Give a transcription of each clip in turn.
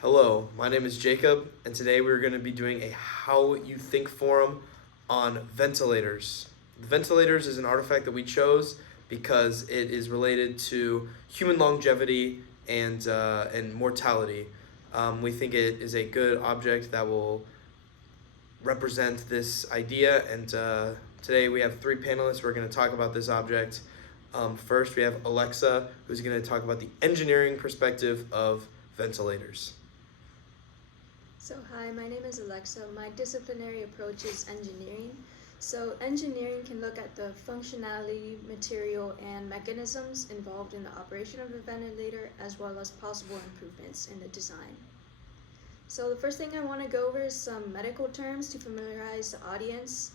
Hello, my name is Jacob, and today we're going to be doing a How You Think forum on ventilators. The ventilators is an artifact that we chose because it is related to human longevity and mortality. We think it is a good object that will represent this idea, and today we have three panelists who are going to talk about this object. First, we have Alexa, who's going to talk about the engineering perspective of ventilators. So hi, my name is Alexa. My disciplinary approach is engineering. So engineering can look at the functionality, material, and mechanisms involved in the operation of a ventilator, as well as possible improvements in the design. So the first thing I want to go over is some medical terms to familiarize the audience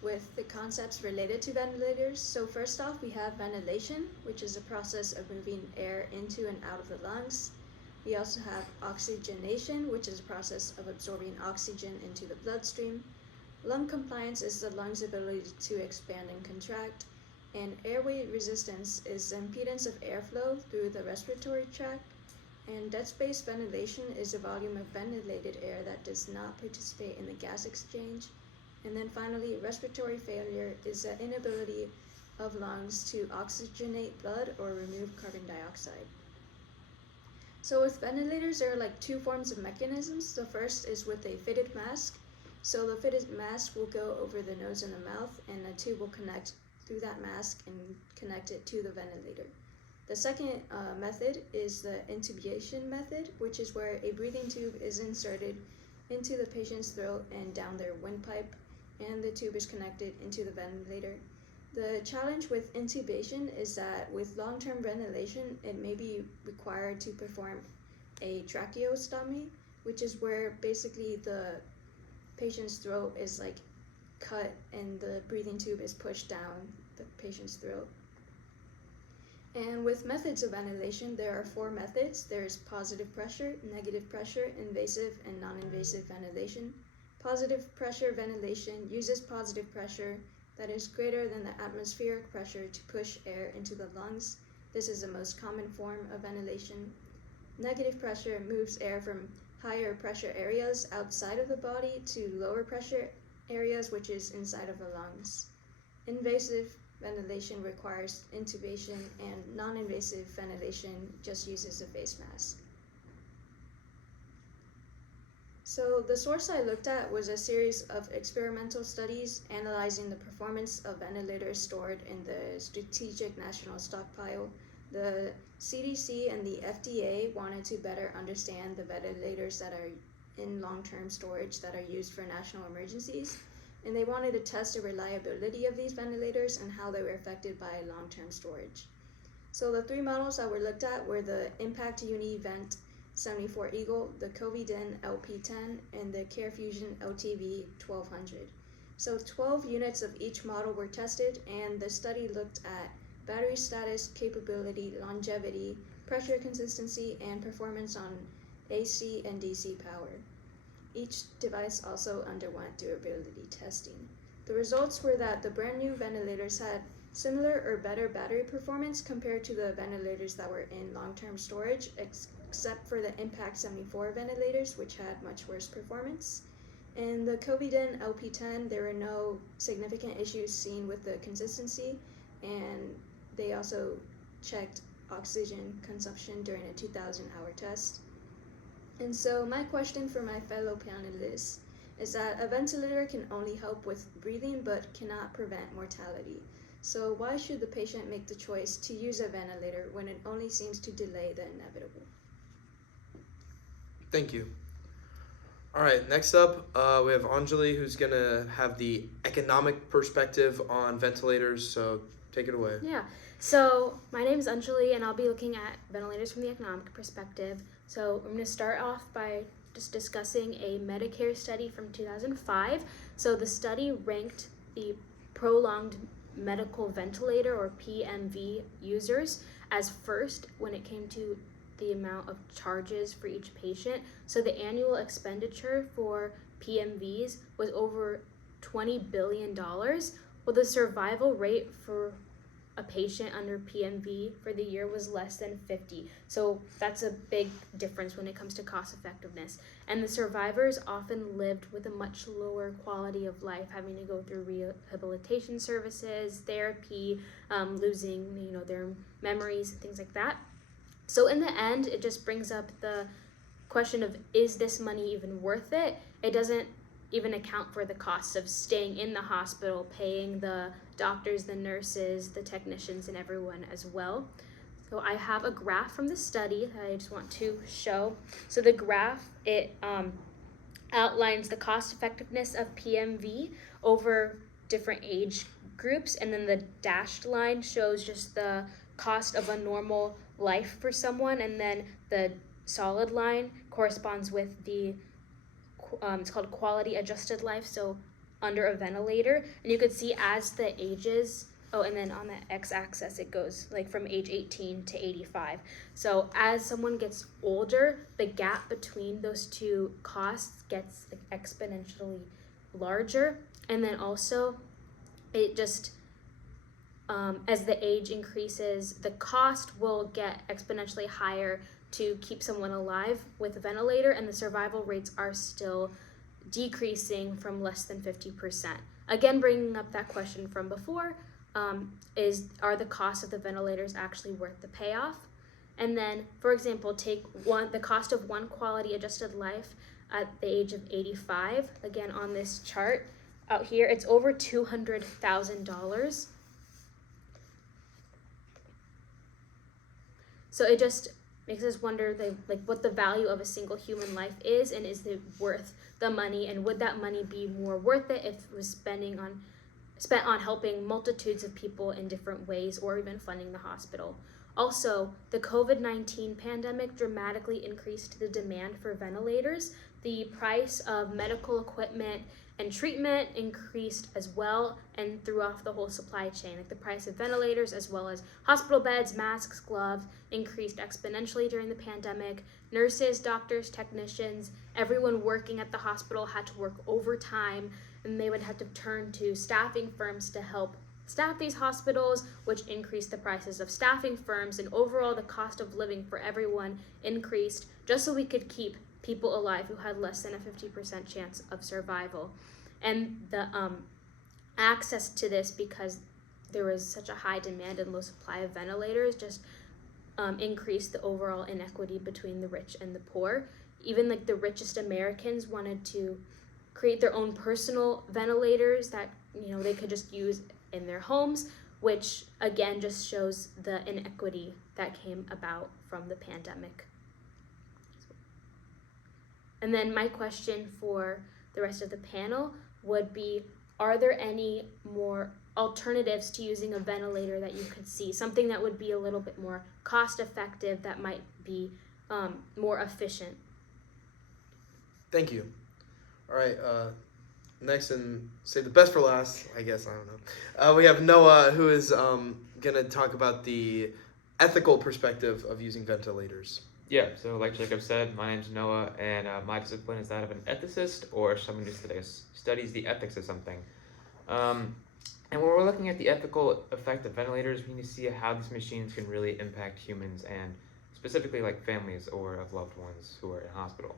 with the concepts related to ventilators. So first off, we have ventilation, which is a process of moving air into and out of the lungs. We also have oxygenation, which is a process of absorbing oxygen into the bloodstream. Lung compliance is the lung's ability to expand and contract. And airway resistance is the impedance of airflow through the respiratory tract. And dead space ventilation is the volume of ventilated air that does not participate in the gas exchange. And then finally, respiratory failure is the inability of lungs to oxygenate blood or remove carbon dioxide. So with ventilators, there are like two forms of mechanisms. The first is with a fitted mask. So the fitted mask will go over the nose and the mouth, and a tube will connect through that mask and connect it to the ventilator. The second method is the intubation method, which is where a breathing tube is inserted into the patient's throat and down their windpipe, and the tube is connected into the ventilator. The challenge with intubation is that with long-term ventilation, it may be required to perform a tracheostomy, which is where basically the patient's throat is like cut and the breathing tube is pushed down the patient's throat. And with methods of ventilation, there are four methods. There's positive pressure, negative pressure, invasive, and non-invasive ventilation. Positive pressure ventilation uses positive pressure that is greater than the atmospheric pressure to push air into the lungs. This is the most common form of ventilation. Negative pressure moves air from higher pressure areas outside of the body to lower pressure areas, which is inside of the lungs. Invasive ventilation requires intubation, and non-invasive ventilation just uses a face mask. So the source I looked at was a series of experimental studies analyzing the performance of ventilators stored in the Strategic National Stockpile. The CDC and the FDA wanted to better understand the ventilators that are in long-term storage that are used for national emergencies, and they wanted to test the reliability of these ventilators and how they were affected by long-term storage. So the three models that were looked at were the Impact Uni Vent 74 Eagle, the Coviden LP10, and the CareFusion LTV 1200. So 12 units of each model were tested, and the study looked at battery status, capability, longevity, pressure consistency, and performance on AC and DC power. Each device also underwent durability testing. The results were that the brand new ventilators had similar or better battery performance compared to the ventilators that were in long-term storage, except for the Impact 74 ventilators, which had much worse performance. In the Coviden LP10, there were no significant issues seen with the consistency, and they also checked oxygen consumption during a 2,000-hour test. And so my question for my fellow panelists is that a ventilator can only help with breathing but cannot prevent mortality. So why should the patient make the choice to use a ventilator when it only seems to delay the inevitable? Thank you. All right, next up, we have Anjali, who's going to have the economic perspective on ventilators. So take it away. Yeah, so my name is Anjali, and I'll be looking at ventilators from the economic perspective. So I'm going to start off by just discussing a Medicare study from 2005. So the study ranked the prolonged medical ventilator, or PMV, users as first when it came to the amount of charges for each patient. So the annual expenditure for PMVs was over $20 billion, with a survival rate for a patient under PMV for the year was less than 50. So that's a big difference when it comes to cost effectiveness. And the survivors often lived with a much lower quality of life, having to go through rehabilitation services, therapy, losing their memories and things like that. So in the end, it just brings up the question of, is this money even worth it? It doesn't even account for the costs of staying in the hospital, paying the doctors, the nurses, the technicians, and everyone as well. So I have a graph from the study that I just want to show. So the graph, it outlines the cost effectiveness of PMV over different age groups, and then the dashed line shows just the cost of a normal life for someone, and then the solid line corresponds with the it's called quality adjusted life, so under a ventilator. And you could see as the ages, and then on the x-axis it goes like from age 18 to 85. So as someone gets older, the gap between those two costs gets exponentially larger. And then also it just as the age increases, the cost will get exponentially higher to keep someone alive with a ventilator, and the survival rates are still decreasing from less than 50%. Again, bringing up that question from before, are the costs of the ventilators actually worth the payoff? And then, for example, take the cost of one quality adjusted life at the age of 85. Again, on this chart out here, it's over $200,000. So it just makes us wonder what the value of a single human life is, and is it worth the money, and would that money be more worth it if it was spent on helping multitudes of people in different ways, or even funding the hospital. Also, the COVID-19 pandemic dramatically increased the demand for ventilators. The price of medical equipment and treatment increased as well, and threw off the whole supply chain. Like the price of ventilators, as well as hospital beds, masks, gloves, increased exponentially during the pandemic. Nurses, doctors, technicians, everyone working at the hospital had to work overtime, and they would have to turn to staffing firms to help staff these hospitals, which increased the prices of staffing firms, and overall the cost of living for everyone increased, just so we could keep people alive who had less than a 50% chance of survival. And the access to this, because there was such a high demand and low supply of ventilators, just increased the overall inequity between the rich and the poor. Even like the richest Americans wanted to create their own personal ventilators that they could just use in their homes, which again just shows the inequity that came about from the pandemic. And then my question for the rest of the panel would be, are there any more alternatives to using a ventilator that you could see? Something that would be a little bit more cost effective, that might be more efficient. Thank you. All right, next, and save the best for last, I guess, I don't know. We have Noah, who is going to talk about the ethical perspective of using ventilators. Yeah, so like Jacob said, my name's Noah, and my discipline is that of an ethicist, or someone who studies the ethics of something. And when we're looking at the ethical effect of ventilators, we need to see how these machines can really impact humans, and specifically like families or of loved ones who are in hospital.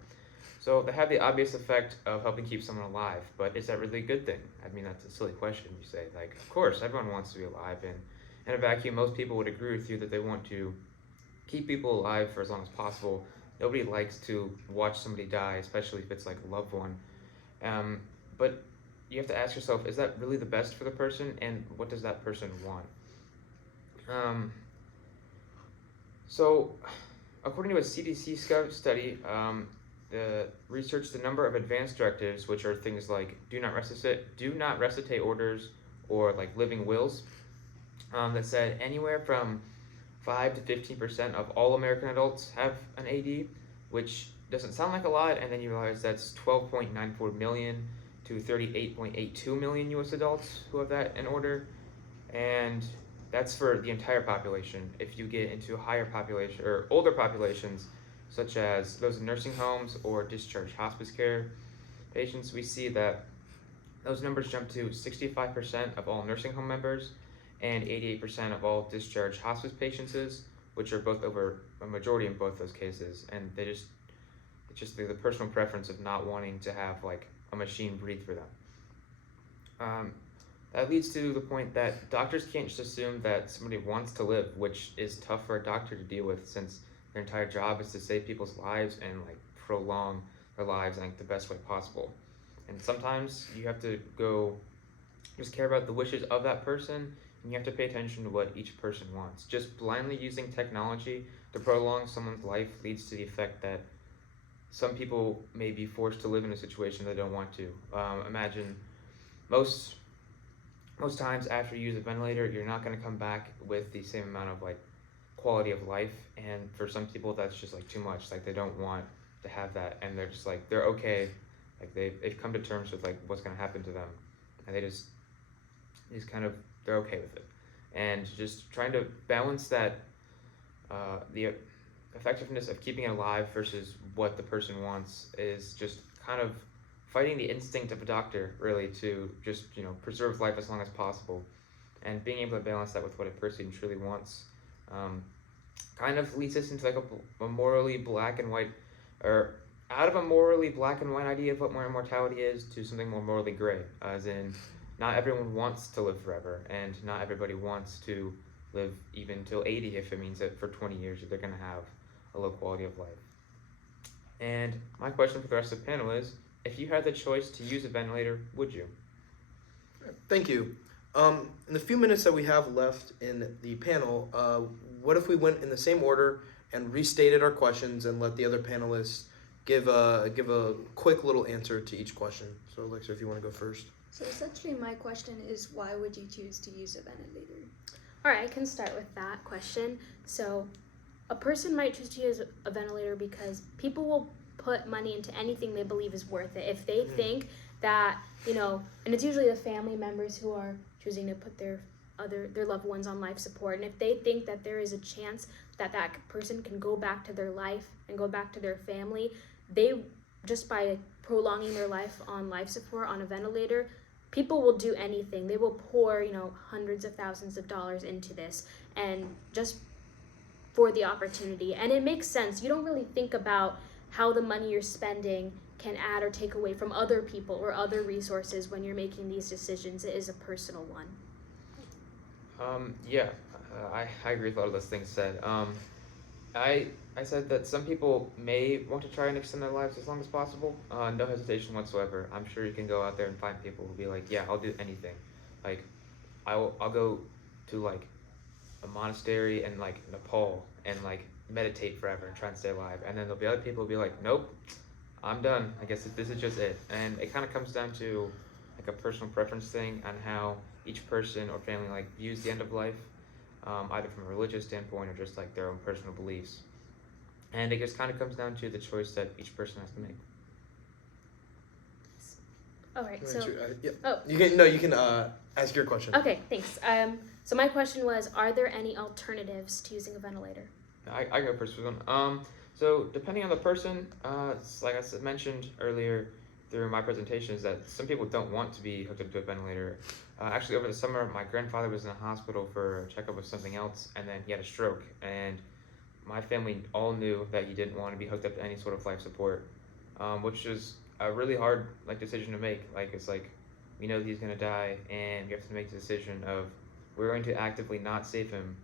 So they have the obvious effect of helping keep someone alive, but is that really a good thing? I mean, that's a silly question. You say, like, of course, everyone wants to be alive, and in a vacuum, most people would agree with you that they want to keep people alive for as long as possible. Nobody likes to watch somebody die, especially if it's like a loved one. But you have to ask yourself, is that really the best for the person, and what does that person want? So, according to a CDC study, the number of advance directives, which are things like do not resuscitate orders, or like living wills, that said anywhere from 5 to 15% of all American adults have an AD, which doesn't sound like a lot, and then you realize that's 12.94 million to 38.82 million U.S. adults who have that in order, and that's for the entire population. If you get into higher population or older populations, such as those in nursing homes or discharged hospice care patients, we see that those numbers jump to 65% of all nursing home members, and 88% of all discharged hospice patients is, which are both over a majority in both those cases. And it's just the personal preference of not wanting to have like a machine breathe for them. That leads to the point that doctors can't just assume that somebody wants to live, which is tough for a doctor to deal with since their entire job is to save people's lives and like prolong their lives in like the best way possible. And sometimes you have to go just care about the wishes of that person, and you have to pay attention to what each person wants. Just blindly using technology to prolong someone's life leads to the effect that some people may be forced to live in a situation they don't want to. Imagine most times after you use a ventilator, you're not going to come back with the same amount of like quality of life. And for some people, that's just like too much. Like they don't want to have that, and they're just like they're okay. Like they've come to terms with like what's going to happen to them, and they just kind of they're okay with it. And just trying to balance that the effectiveness of keeping it alive versus what the person wants is just kind of fighting the instinct of a doctor, really, to just preserve life as long as possible, and being able to balance that with what a person truly wants, kind of leads us into like a morally black and white, or out of a morally black and white idea of what more immortality is to something more morally gray, as in not everyone wants to live forever, and not everybody wants to live even till 80 if it means that for 20 years they're going to have a low quality of life. And my question for the rest of the panel is, if you had the choice to use a ventilator, would you? Thank you. In the few minutes that we have left in the panel, what if we went in the same order and restated our questions and let the other panelists give a quick little answer to each question? So, Alexa, if you want to go first. So essentially my question is, why would you choose to use a ventilator? All right, I can start with that question. So a person might choose to use a ventilator because people will put money into anything they believe is worth it. If they think that, and it's usually the family members who are choosing to put their loved ones on life support, and if they think that there is a chance that that person can go back to their life and go back to their family, they, just by prolonging their life on life support on a ventilator, people will do anything. They will pour, hundreds of thousands of dollars into this, and just for the opportunity. And it makes sense. You don't really think about how the money you're spending can add or take away from other people or other resources when you're making these decisions. It is a personal one. I agree with a lot of those things said. I said that some people may want to try and extend their lives as long as possible. No hesitation whatsoever. I'm sure you can go out there and find people who'll be like, yeah, I'll do anything. Like, I'll go to like a monastery in like Nepal and like meditate forever and try and stay alive. And then there'll be other people who'll be like, nope, I'm done. I guess this is just it. And it kind of comes down to like a personal preference thing on how each person or family like views the end of life, either from a religious standpoint or just like their own personal beliefs. And it just kind of comes down to the choice that each person has to make. All right, so You can ask your question. okay, thanks. So my question was, are there any alternatives to using a ventilator? I go first with one. So depending on the person, like I mentioned earlier through my presentation, is that some people don't want to be hooked up to a ventilator. Actually, over the summer, my grandfather was in the hospital for a checkup of something else, and then he had a stroke. And my family all knew that he didn't want to be hooked up to any sort of life support, which is a really hard decision to make. It's like we know he's gonna die, and you have to make the decision of we're going to actively not save him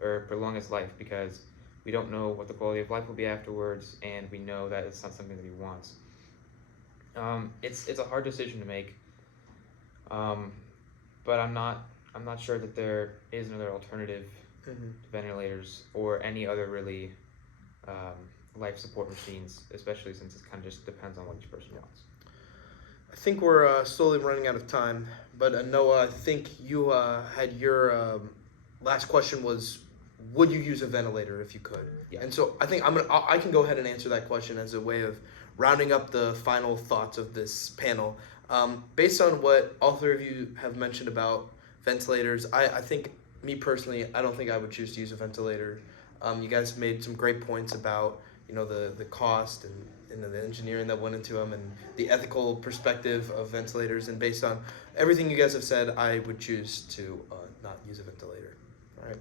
or prolong his life because we don't know what the quality of life will be afterwards, and we know that it's not something that he wants. It's a hard decision to make, but I'm not sure that there is another alternative to ventilators or any other really life support machines, especially since it kind of just depends on what each person wants. I think we're slowly running out of time, but Noah, I think you had your last question was, would you use a ventilator if you could? Yeah. And so I think I can go ahead and answer that question as a way of rounding up the final thoughts of this panel. Based on what all three of you have mentioned about ventilators, I think, me personally, I don't think I would choose to use a ventilator. You guys made some great points about the cost and the engineering that went into them and the ethical perspective of ventilators. And based on everything you guys have said, I would choose to not use a ventilator. All right.